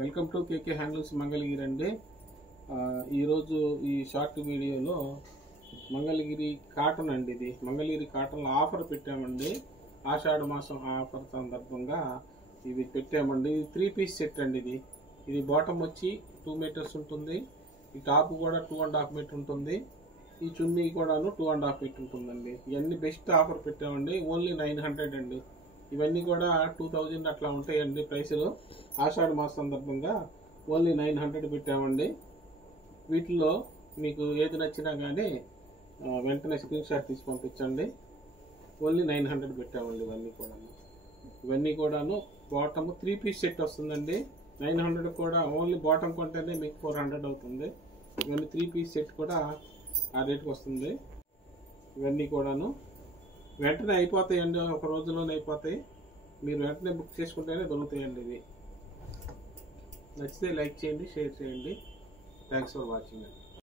Welcome to KK handlooms Mangalagiri అండి. ఈరోజు ఈ షార్ట్ వీడియోలో మంగళగిరి కాటన్ అండి, ఇది మంగళగిరి కాటన్లో ఆఫర్ పెట్టామండి. ఆషాఢ మాసం ఆఫర్ సందర్భంగా ఇవి పెట్టామండి. ఇది 3 పీస్ సెట్ అండి. ఇది బాటమ్ వచ్చి 2 మీటర్స్ ఉంటుంది, ఈ టాప్ కూడా 2.5 మీటర్ ఉంటుంది, ఈ చున్నీ కూడాను 2.5 మీటర్ ఉంటుందండి. ఇవన్నీ బెస్ట్ ఆఫర్ పెట్టామండి. ఓన్లీ 900 అండి. ఇవన్నీ కూడా 2000 అట్లా ఉంటాయండి ప్రైసులు. ఆషాఢ మాస సందర్భంగా ఓన్లీ 900 పెట్టామండి. వీటిలో మీకు ఏది నచ్చినా కానీ వెంటనే స్క్రీన్ షాట్ తీసి పంపించండి. ఓన్లీ 900 పెట్టామండి. ఇవన్నీ కూడాను బాటమ్ 3 పీస్ సెట్ వస్తుందండి. 900 కూడా ఓన్లీ బాటమ్ కొంటేనే మీకు 400 అవుతుంది. ఇవన్నీ 3 పీస్ సెట్ కూడా ఆ రేట్కి వస్తుంది. ఇవన్నీ కూడాను వెంటనే అయిపోతాయండి, ఒక రోజులోనే అయిపోతాయి. మీరు వెంటనే బుక్ చేసుకుంటేనే దొరుకుతాయండి. ఇవి నచ్చితే లైక్ చేయండి, షేర్ చేయండి. థ్యాంక్స్ ఫర్ వాచింగ్ అండి.